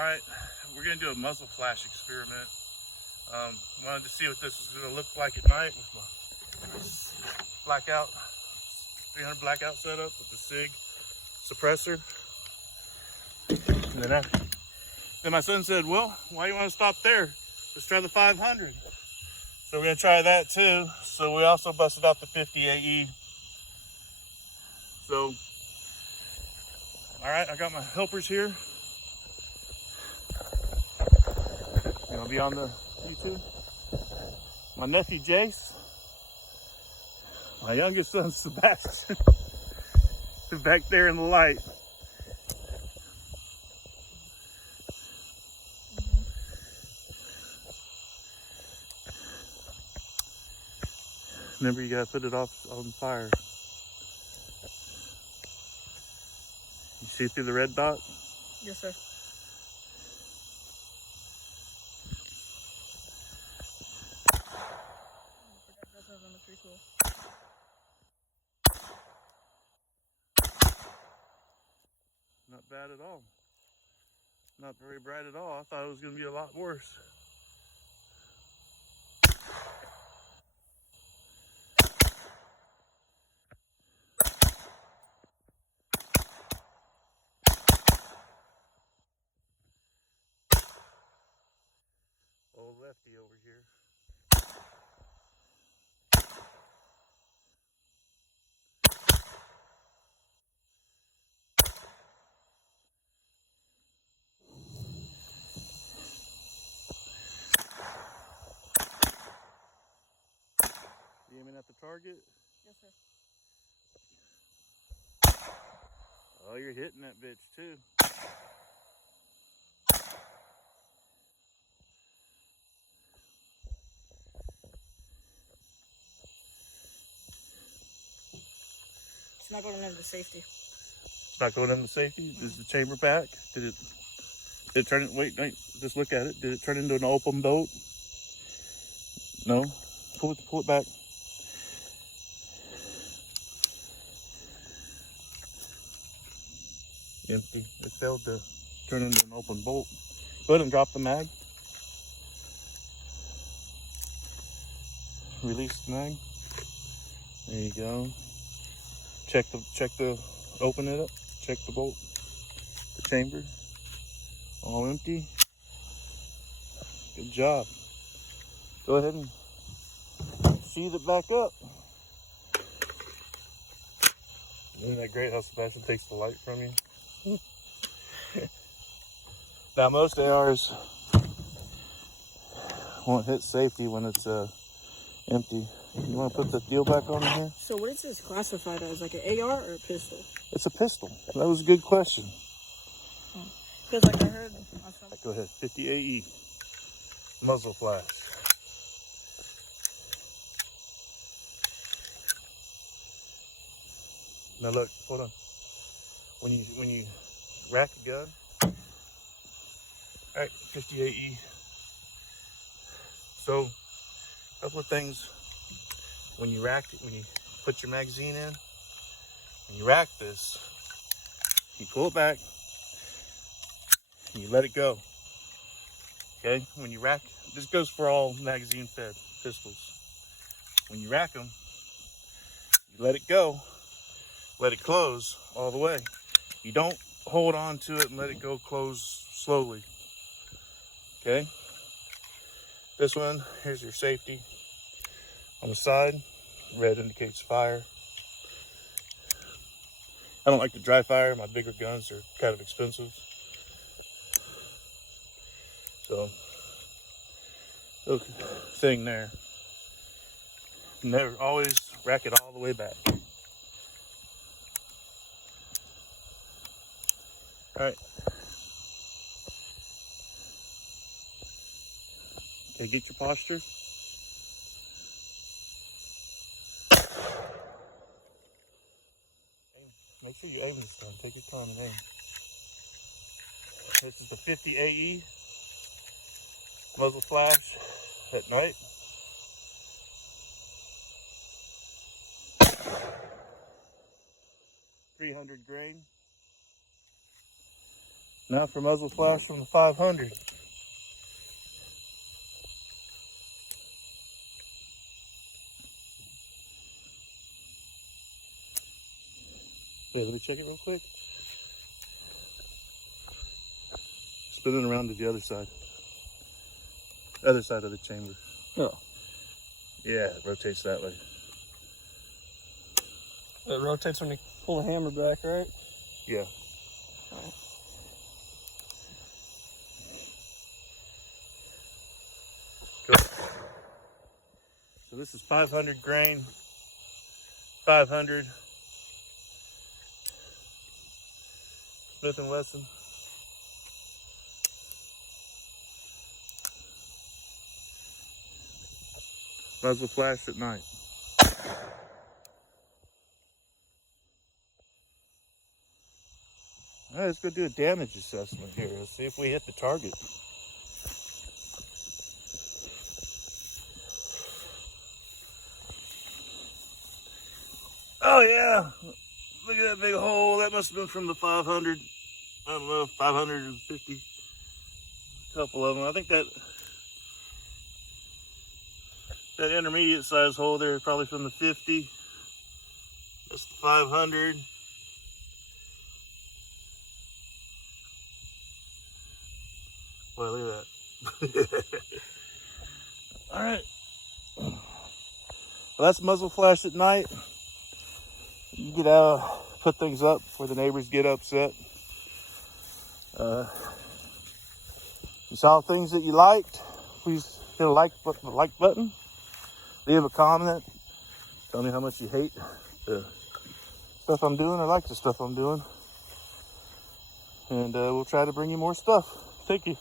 Alright, we're going to do a muzzle flash experiment. Wanted to see what this is going to look like at night with my blackout, 300 blackout setup with the Sig suppressor. And then my son said, well, why do you want to stop there? Let's try the 500. So we're going to try that too. So we also busted out the 50 AE. So, alright, I got my helpers here. I'll be on the YouTube. My nephew Jace, my youngest son Sebastian, is back there in the light. Remember, you gotta put it off on fire. You see through the red dot? Yes, sir. Not bad at all. Not very bright at all. I thought it was going to be a lot worse. Old lefty over here. You aiming at the target? Yes, sir. Oh, you're hitting that bitch too. It's not going into safety. It's not going into safety? Is the chamber back? Did it turn it? Wait, just look at it. Did it turn into an open bolt? No? Pull it back. Empty. It failed to turn into an open bolt. Go ahead and drop the mag. Release the mag. There you go. Open it up. Check the bolt. The chamber. All empty. Good job. Go ahead and sheathe it back up. Isn't that great how Sebastian takes the light from you? Now most ARs won't hit safety when it's empty. You want to put the deal back on in here? So what is this classified as, like an AR or a pistol? It's a pistol. That was a good question. Because like I heard... Go ahead, 50 AE. Muzzle flash. Now look, hold on. When you rack a gun, all right, 50 AE. So, a couple of things. When you rack it, when you put your magazine in, when you rack this, you pull it back, and you let it go. Okay, when you rack, this goes for all magazine-fed pistols. When you rack them, you let it go, let it close all the way. You don't hold on to it and let it go close slowly. Okay? This one, here's your safety. On the side, red indicates fire. I don't like to dry fire. My bigger guns are kind of expensive. So, okay, thing there. Never, always rack it all the way back. All right. Okay, get your posture. Make sure you aim this time. Take your time and aim. This is the 50 AE muzzle flash at night. .300 grain. Now for muzzle flash from the 500. Wait, let me check it real quick. Spinning around to the other side. Other side of the chamber. Oh. Yeah, it rotates that way. It rotates when you pull the hammer back, right? Yeah. Right. Cool. So this is 500 grain. 500. Smith & Wesson. Muzzle flash at night. All right, let's go do a damage assessment here. Let's see if we hit the target. Oh yeah, look at that big hole. That must have been from the 500. I don't know, 550. A couple of them. I think that intermediate size hole there is probably from the 50. That's the 500. Wow, look at that. All right. Well, that's muzzle flash at night. You get out, put things up before the neighbors get upset. You saw things that you liked, please hit a like button. Leave a comment. Tell me how much you hate the stuff I'm doing or like the stuff I'm doing. And we'll try to bring you more stuff. Thank you.